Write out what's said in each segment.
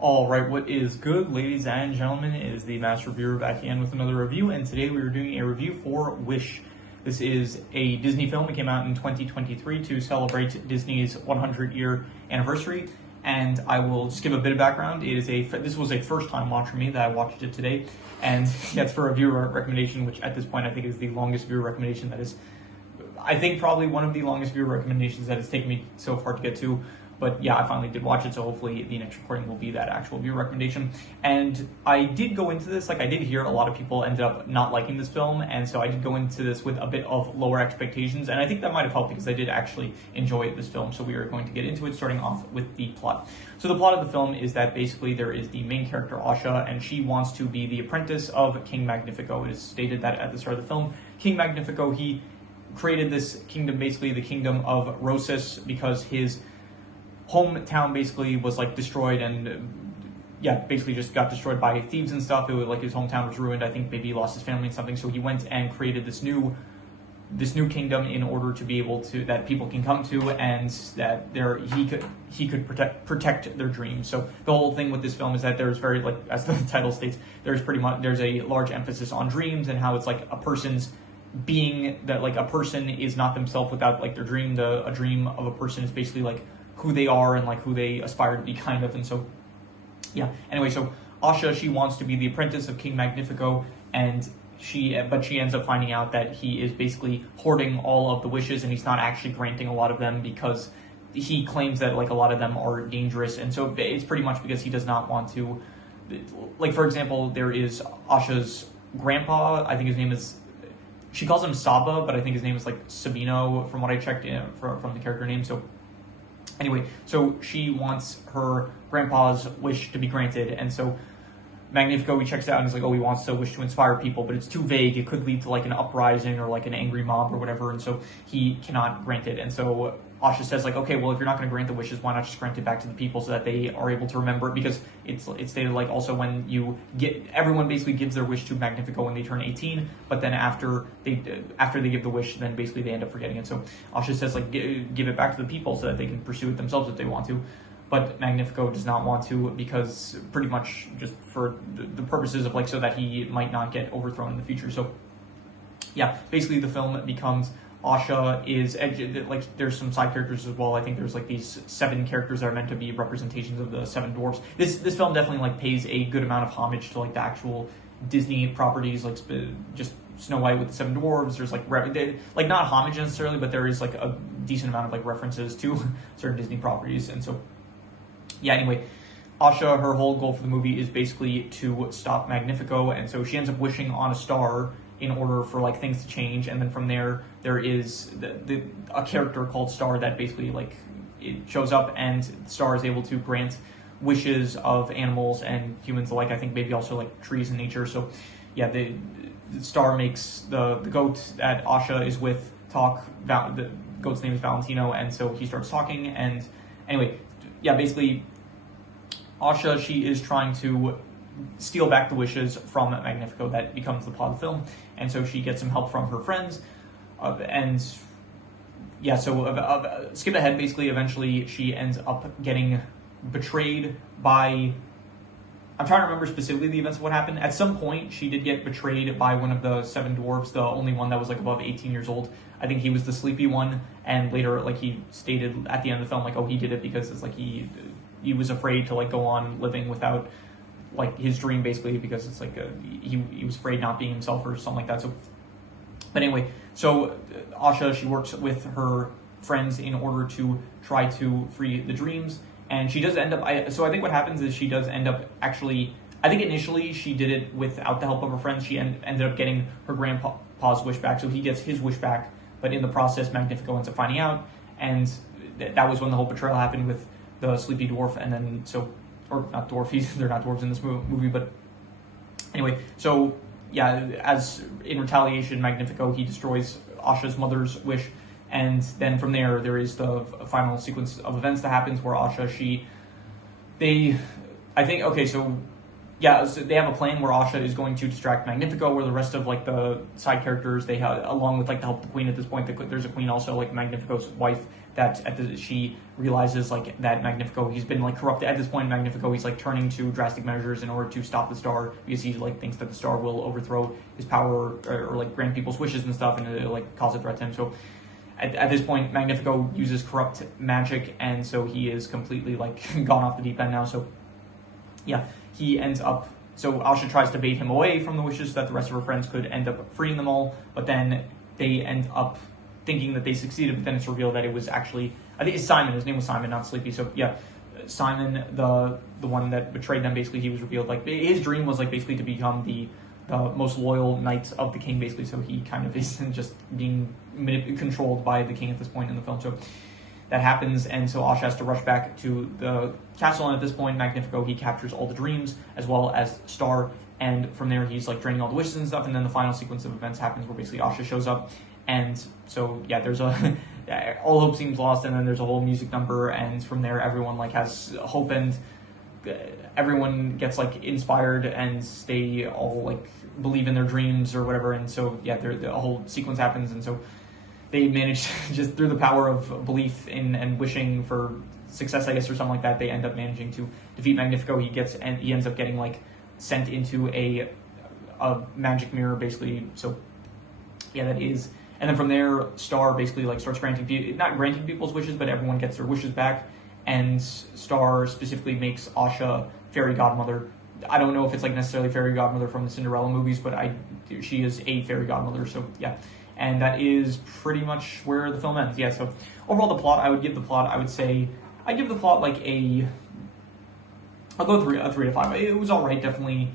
All right, what is good, ladies and gentlemen? It is the Master Reviewer back again with another review, and today we are doing a review for Wish. This is a Disney film. It came out in 2023 to celebrate Disney's 100-year anniversary, and I will just give a bit of background. This was a first-time watch for me that I watched it today, and that's for a viewer recommendation, which at this point I think is the longest viewer recommendation that is, I think probably one of the longest viewer recommendations that has taken me so far to get to. But yeah, I finally did watch it, so hopefully the next recording will be that actual viewer recommendation. And I did go into this, I did hear a lot of people ended up not liking this film, and so I did go into this with a bit of lower expectations, and I think that might have helped because I did actually enjoy this film. So we are going to get into it, starting off with the plot. So the plot of the film is that basically there is the main character, Asha, and she wants to be the apprentice of King Magnifico. It is stated that at the start of the film, King Magnifico, he created this kingdom, basically the kingdom of Rosas, because his hometown basically was destroyed, and basically just got destroyed by thieves and stuff. It was his hometown was ruined. I think maybe he lost his family and something. So he went and created this new kingdom in order to be able to, that people can come to, and that he could protect their dreams. So the whole thing with this film is that there's very, as the title states, there's a large emphasis on dreams and how it's a person's being, that a person is not themselves without their dream. A dream of a person is basically who they are and who they aspire to be, kind of. And so anyway, so Asha, she wants to be the apprentice of King Magnifico, and she ends up finding out that he is basically hoarding all of the wishes, and he's not actually granting a lot of them because he claims that a lot of them are dangerous. And so it's pretty much because he does not want to, for example, there is Asha's grandpa. I think his name is, she calls him Saba, but I think his name is Sabino from what I checked in from the character name. So anyway, so she wants her grandpa's wish to be granted, and so Magnifico, he checks it out and he's he wants to wish to inspire people, but it's too vague. It could lead to an uprising or an angry mob or whatever, and so he cannot grant it. And so Asha says okay, well, if you're not going to grant the wishes, why not just grant it back to the people so that they are able to remember it? Because it's stated also when you everyone basically gives their wish to Magnifico when they turn 18, but then after they give the wish, then basically they end up forgetting it. So Asha says give it back to the people so that they can pursue it themselves if they want to. But Magnifico does not want to, because pretty much just for the purposes of so that he might not get overthrown in the future. So yeah, basically the film becomes Asha is there's some side characters as well. I think there's these 7 characters that are meant to be representations of the 7 dwarfs. This film definitely pays a good amount of homage to the actual Disney properties, just Snow White with the 7 dwarves. There's not homage necessarily, but there is a decent amount of references to certain Disney properties. And so yeah, anyway, Asha, her whole goal for the movie is basically to stop Magnifico, and so she ends up wishing on a star in order for things to change. And then from there is a character called Star that basically it shows up, and Star is able to grant wishes of animals and humans alike. I think maybe also trees and nature. So yeah, the Star makes the goat that Asha is with talk. The goat's name is Valentino, and so he starts talking. And anyway, yeah, basically Asha, she is trying to steal back the wishes from Magnifico. That becomes the plot of the film. And so she gets some help from her friends. Skip ahead, basically, eventually she ends up getting betrayed by, I'm trying to remember specifically the events of what happened. At some point, she did get betrayed by one of the 7 dwarves, the only one that was above 18 years old. I think he was the sleepy one, and later he stated at the end of the film oh, he did it because it's he was afraid to go on living without his dream, basically, because it's he was afraid not being himself or something like that. So but anyway, so Asha, she works with her friends in order to try to free the dreams, and she does end up, so I think what happens is she does end up actually, I think initially she did it without the help of her friends. She ended up getting her grandpa's wish back, so he gets his wish back, but in the process Magnifico ends up finding out, and that was when the whole betrayal happened with the sleepy dwarf. And then or not dwarfies, they're not dwarves in this movie, but anyway, so yeah, as in retaliation, Magnifico, he destroys Asha's mother's wish, and then from there is the final sequence of events that happens where Asha, yeah, so they have a plan where Asha is going to distract Magnifico, where the rest of like the side characters they have, along with like to help the queen at this point. There's a queen also, like Magnifico's wife, that she realizes like that Magnifico, he's been like corrupted at this point. Magnifico, he's like turning to drastic measures in order to stop the star, because he like thinks that the star will overthrow his power, or like grant people's wishes and stuff, and it'll like cause a threat to him. So at this point, Magnifico uses corrupt magic, and so he is completely like gone off the deep end now. So yeah, he ends up, so Asha tries to bait him away from the wishes so that the rest of her friends could end up freeing them all, but then they end up thinking that they succeeded, but then it's revealed that it was actually, I think it's Simon, his name was Simon, not Sleepy. So yeah, Simon, the one that betrayed them, basically, he was revealed, like, his dream was like basically to become the most loyal knight of the king, basically, so he kind of isn't just being controlled by the king at this point in the film. So that happens, and so Asha has to rush back to the castle, and at this point, Magnifico, he captures all the dreams, as well as Star, and from there, he's like draining all the wishes and stuff, and then the final sequence of events happens where basically Asha shows up, and so, yeah, there's a, all hope seems lost, and then there's a whole music number, and from there, everyone like has hope, and everyone gets like inspired, and they all like believe in their dreams or whatever, and so, yeah, the whole sequence happens, and so they manage, just through the power of belief in and wishing for success, I guess, or something like that, they end up managing to defeat Magnifico. He ends up getting like sent into a magic mirror, basically. So yeah, that is, and then from there, Star basically like starts not granting people's wishes, but everyone gets their wishes back, and Star specifically makes Asha fairy godmother. I don't know if it's like necessarily fairy godmother from the Cinderella movies, but she is a fairy godmother. So yeah. And that is pretty much where the film ends. Yeah, so overall the plot, I would give the plot like I'll go a 3 to 5. It was alright, definitely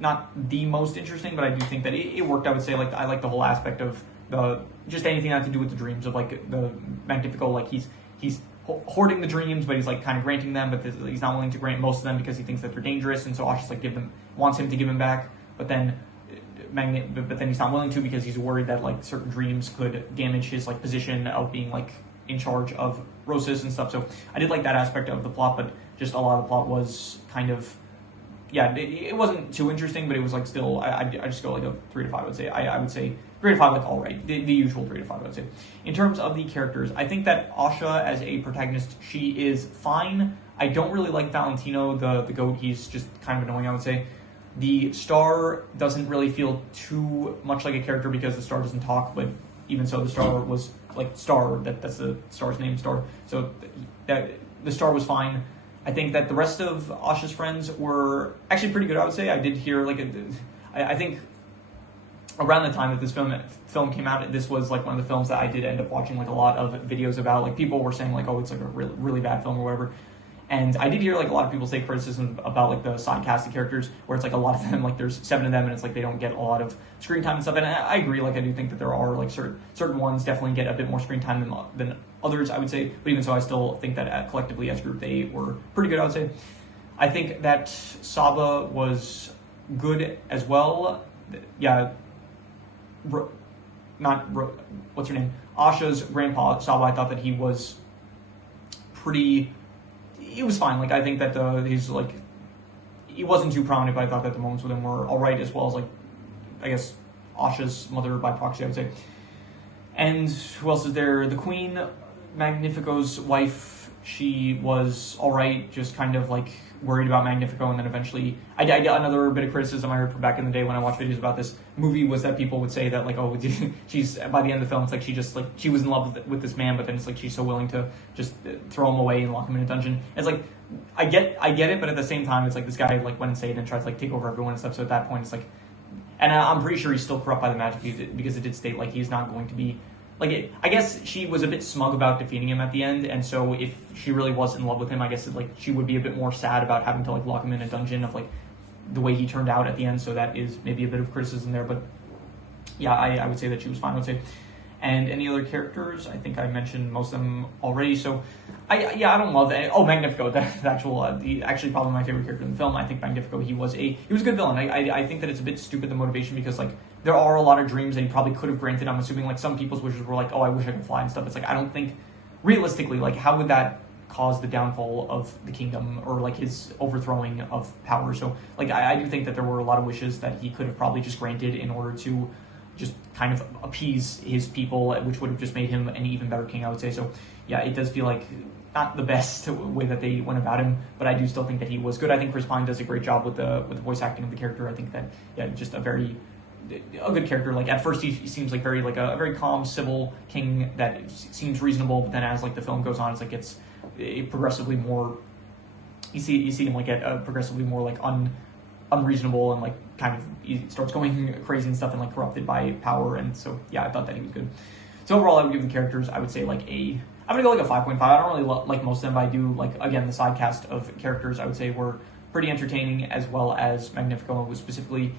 not the most interesting, but I do think that it worked. I would say, like, I like the whole aspect of just anything that had to do with the dreams of like the Magnifico, like he's hoarding the dreams, but he's like kind of granting them, but he's not willing to grant most of them because he thinks that they're dangerous, and so Asha's like wants him to give him back, but then he's not willing to because he's worried that like certain dreams could damage his like position of being like in charge of Rosas and stuff. So I did like that aspect of the plot, but just a lot of the plot was kind of, yeah, it wasn't too interesting, but it was like still, I just go like a 3 to 5. I would say I would say 3 to 5, like all right, the usual 3 to 5. I would say. In terms of the characters, I think that Asha as a protagonist, she is fine. I don't really like Valentino, the goat. He's just kind of annoying, I would say. The Star doesn't really feel too much like a character because the Star doesn't talk, but even so, the Star was like Star. That's the Star's name, Star. So that the Star was fine. I think that the rest of Asha's friends were actually pretty good, I would say. I did hear like I think around the time that this film came out, this was like one of the films that I did end up watching like a lot of videos about. Like people were saying like, oh, it's like a really, really bad film or whatever. And I did hear like a lot of people say criticism about like the side casting characters, where it's like a lot of them, like there's 7 of them, and it's like they don't get a lot of screen time and stuff. And I agree, like I do think that there are like certain ones definitely get a bit more screen time than others, I would say. But even so, I still think that collectively as a group they were pretty good, I would say. I think that Saba was good as well. Yeah, what's her name? Asha's grandpa, Saba. I thought that he was pretty. He was fine. Like I think that he's like, he wasn't too prominent, but I thought that the moments with him were all right, as well as like, I guess Asha's mother by proxy, I would say. And who else is there? The Queen, Magnifico's wife. She was all right, just kind of like worried about Magnifico, and then eventually, I got another bit of criticism I heard from back in the day when I watched videos about this movie was that people would say that like, oh, she's by the end of the film, it's like she was in love with this man, but then it's like she's so willing to just throw him away and lock him in a dungeon. It's like I get it, but at the same time, it's like this guy like went insane and tried to like take over everyone and stuff. So at that point, it's like, and I'm pretty sure he's still corrupt by the magic because it did state like he's not going to be. Like, I guess she was a bit smug about defeating him at the end, and so if she really was in love with him, I guess like she would be a bit more sad about having to like lock him in a dungeon of like the way he turned out at the end. So that is maybe a bit of criticism there, but yeah, I would say that she was fine. I would say, and any other characters? I think I mentioned most of them already. So I don't love that. Oh, Magnifico, that's actually probably my favorite character in the film. I think Magnifico, he was a good villain. I think that it's a bit stupid, the motivation, because like there are a lot of dreams that he probably could have granted. I'm assuming like some people's wishes were like, oh, I wish I could fly and stuff. It's like I don't think realistically, like how would that caused the downfall of the kingdom, or like his overthrowing of power. So like I do think that there were a lot of wishes that he could have probably just granted in order to just kind of appease his people, which would have just made him an even better king, I would say. So yeah, it does feel like not the best way that they went about him, but I do still think that he was good. I think Chris Pine does a great job with the voice acting of the character. I think that, yeah, just a good character. Like at first he seems like very like a very calm civil king that seems reasonable, but then as like the film goes on, it's like it's progressively more, you see him like get progressively more like unreasonable, and like kind of he starts going crazy and stuff, and like corrupted by power. And so yeah, I thought that he was good. So overall, I would give the characters, I would say like I'm gonna go like a 5.5. I don't really like most of them, but I do like, again, the side cast of characters I would say were pretty entertaining, as well as Magnifico was specifically.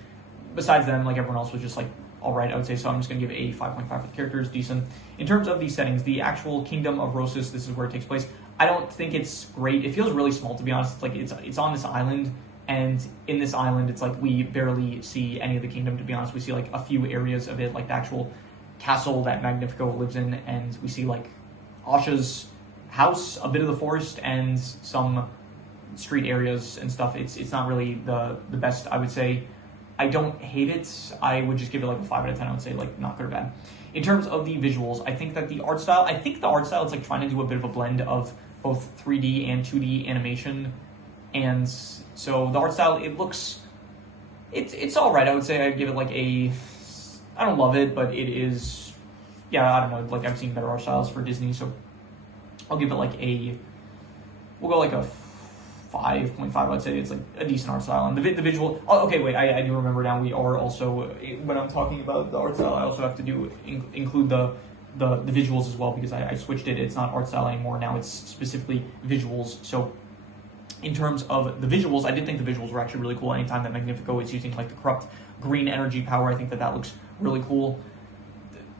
Besides them, like everyone else was just like all right, I would say. So I'm just gonna give a 5.5 for the characters, decent. In terms of the settings, the actual kingdom of Rosas, this is where it takes place. I don't think it's great. It feels really small, to be honest. Like it's on this island, and in this island, it's like we barely see any of the kingdom, to be honest. We see like a few areas of it, like the actual castle that Magnifico lives in, and we see like Asha's house, a bit of the forest, and some street areas and stuff. It's not really the best, I would say. I don't hate it. I would just give it like a 5 out of 10. I would say like not good or bad. In terms of the visuals, I think that the art style is like trying to do a bit of a blend of both 3D and 2D animation, and so the art style, it's all right. I would say I'd give it like I don't love it, but it is, yeah, I don't know, like I've seen better art styles for Disney, so I'll give it like we'll go like a 5.5. I'd say it's like a decent art style. And the visual, oh, okay, wait, I do remember now, we are also, when I'm talking about the art style, I also have to include the visuals as well, because I switched it. It's not art style anymore, now it's specifically visuals. So in terms of the visuals, I did think the visuals were actually really cool. Anytime that Magnifico is using like the corrupt green energy power, I think that looks really cool.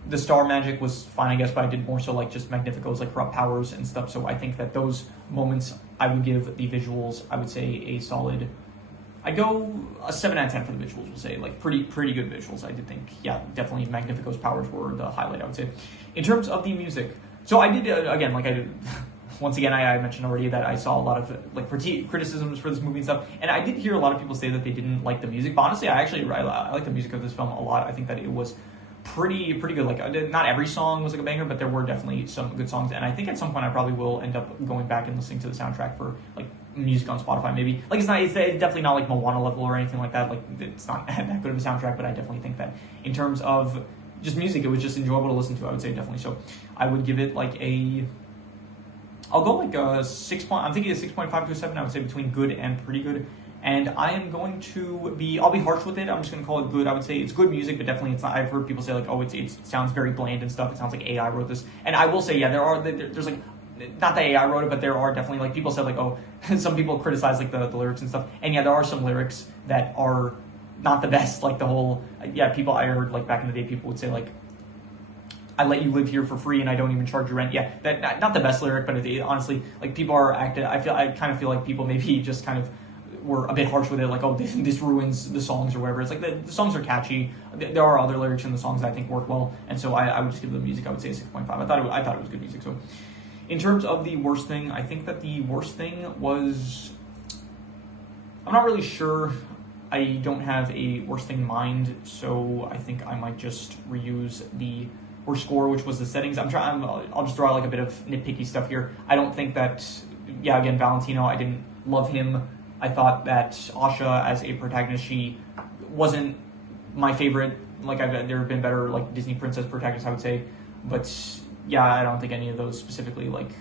The star magic was fine, I guess, but I did more so like just Magnifico's like corrupt powers and stuff. So I think that those moments, I would give the visuals, I would say a solid, I'd go a 7 out of 10 for the visuals. We'll say like pretty good visuals. I did think, yeah, definitely Magnifico's powers were the highlight, I would say. In terms of the music, so I did again, like I did. Once again, I mentioned already that I saw a lot of like criticisms for this movie and stuff, and I did hear a lot of people say that they didn't like the music. But honestly, I like the music of this film a lot. I think that it was pretty good. Like not every song was like a banger, but there were definitely some good songs. And I think at some point I probably will end up going back and listening to the soundtrack for like music on Spotify. Maybe like it's definitely not like Moana level or anything like that. Like it's not that good of a soundtrack, but I definitely think that in terms of just music, it was just enjoyable to listen to. I would say definitely. So I would give it like I'll go like a 6. I'm thinking a 6.5 to a 7. I would say between good and pretty good. And I am going to I'll be harsh with it. I'm just going to call it good. I would say it's good music, but definitely it's not. I've heard people say like, oh, it sounds very bland and stuff. It sounds like AI wrote this. And I will say, yeah, there's like, not that AI wrote it, but there are definitely like people said like, oh, some people criticize like the lyrics and stuff. And yeah, there are some lyrics that are not the best. Like the whole, yeah, people I heard like back in the day, people would say like, I let you live here for free and I don't even charge you rent. Yeah, that not the best lyric, but it honestly, like people are acting. I kind of feel like people maybe just kind of were a bit harsh with it, like, oh, this ruins the songs or whatever. It's like the songs are catchy. There are other lyrics in the songs that I think work well, and so I would just give the music, I would say a 6.5. I thought it was good music. So in terms of the worst thing, I think that the worst thing was, I'm not really sure. I don't have a worst thing in mind, so I think I might just reuse the worst score, which was the settings. I'll just throw out like a bit of nitpicky stuff here. I don't think that, yeah, again, Valentino, I didn't love him. I thought that Asha as a protagonist, she wasn't my favorite. Like there have been better like Disney princess protagonists, I would say, but yeah, I don't think any of those specifically like.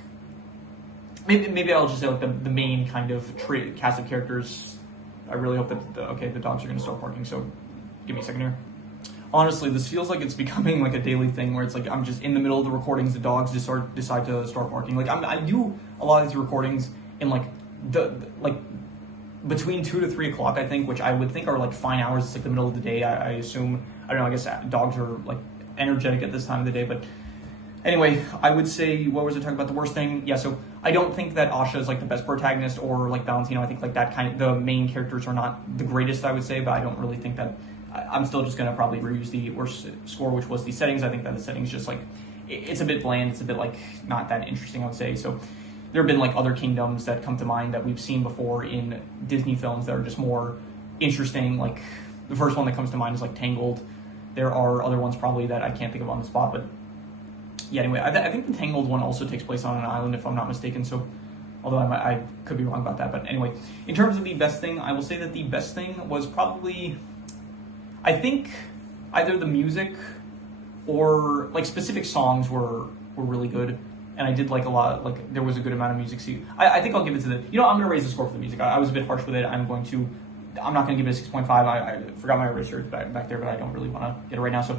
Maybe I'll just say like the main kind of cast of characters. I really hope that the dogs are going to start barking. So give me a second here. Honestly, this feels like it's becoming like a daily thing where it's like I'm just in the middle of the recordings, the dogs just decide to start barking. Like I do a lot of these recordings in like between 2 to 3 o'clock, I think, which I would think are like fine hours. It's like the middle of the day. I assume. I don't know. I guess dogs are like energetic at this time of the day. But anyway, I would say, what was I talking about? The worst thing? Yeah. So I don't think that Asha is like the best protagonist or like Valentino. I think like that kind of the main characters are not the greatest, I would say. But I don't really think that. I'm still just gonna probably reuse the worst score, which was the settings. I think that the settings just like it's a bit bland. It's a bit like not that interesting, I would say. So there have been like other kingdoms that come to mind that we've seen before in Disney films that are just more interesting. Like the first one that comes to mind is like Tangled. There are other ones probably that I can't think of on the spot, but yeah, anyway, I think the Tangled one also takes place on an island, if I'm not mistaken, so, although I could be wrong about that, but anyway, in terms of the best thing, I will say that the best thing was probably, I think, either the music or, like, specific songs were really good, and I did like a lot, like, there was a good amount of music, so I think I'll give it to the, you know, I'm going to raise the score for the music. I was a bit harsh with it. I'm not going to give it a 6.5. I forgot my eraser back there, but I don't really want to get it right now, so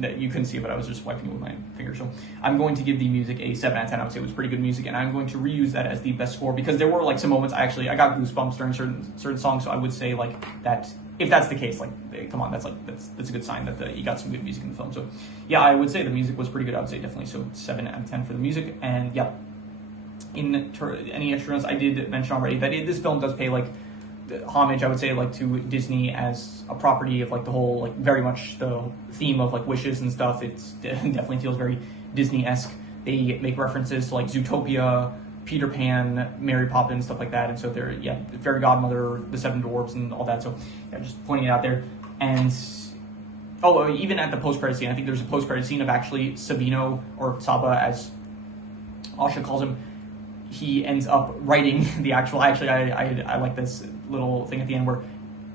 you couldn't see it, but I was just wiping it with my finger. So I'm going to give the music a 7 out of 10. I would say it was pretty good music, and I'm going to reuse that as the best score because there were like some moments I got goosebumps during certain songs. So I would say like that. If that's the case, like come on, that's a good sign that you got some good music in the film. So yeah, I would say the music was pretty good. I would say definitely so 7 out of 10 for the music. And yeah, any extra notes, I did mention already that this film does pay like homage, I would say, like to Disney as a property of like the whole, like very much the theme of like wishes and stuff. It's definitely feels very Disney-esque. They make references to like Zootopia, Peter Pan, Mary Poppins, stuff like that. And so they're, yeah, Fairy Godmother, the Seven Dwarfs and all that. So yeah, just pointing it out there. And even at the post-credit scene, I think there's a post-credit scene of actually Sabino, or Saba as Asha calls him. He ends up writing the actual, I like this little thing at the end where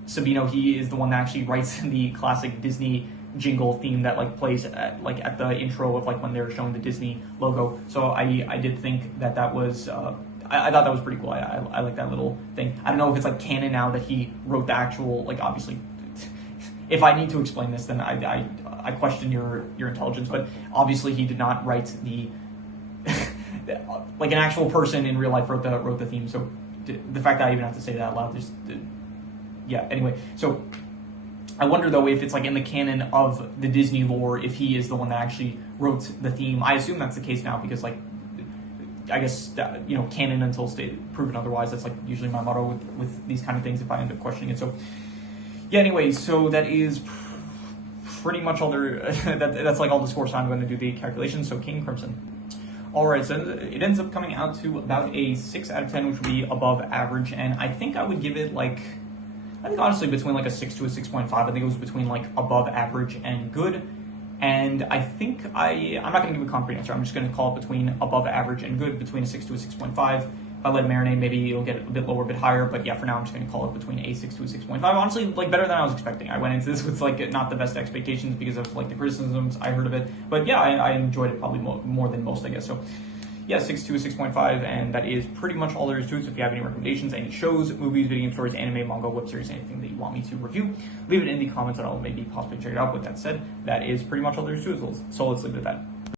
Sabino, he is the one that actually writes the classic Disney jingle theme that like plays at the intro of like when they're showing the Disney logo. So I did think that was, I thought that was pretty cool. I like that little thing. I don't know if it's like canon now that he wrote the actual, like obviously, if I need to explain this, then I question your intelligence, but obviously he did not write the, like an actual person in real life wrote the theme. So the fact that I even have to say that out loud, yeah. Anyway, so I wonder though if it's like in the canon of the Disney lore, if he is the one that actually wrote the theme. I assume that's the case now because like I guess that, you know, canon until proven otherwise. That's like usually my motto with these kind of things if I end up questioning it. So yeah. Anyway, so that is pretty much all there. That's like all the scores. So I'm going to do the calculations. So King Crimson. Alright, so it ends up coming out to about a 6 out of 10, which would be above average, and I think I would give it like, I think honestly between like a 6 to a 6.5, I think it was between like above average and good, and I think I'm not going to give a concrete answer, I'm just going to call it between above average and good, between a 6 to a 6.5. If I let it marinate, maybe it'll get a bit lower, a bit higher, but yeah, for now I'm just going to call it between a 6 to a 6.5. Honestly, like better than I was expecting. I went into this with like not the best expectations because of like the criticisms I heard of it, but yeah, I enjoyed it probably more than most, I guess. So yeah, 6 to a 6.5, and that is pretty much all there is to it. So if you have any recommendations, any shows, movies, video game stories, anime, manga, web series, anything that you want me to review, leave it in the comments and I'll maybe possibly check it out. With that said, that is pretty much all there is to it. So let's leave it at that.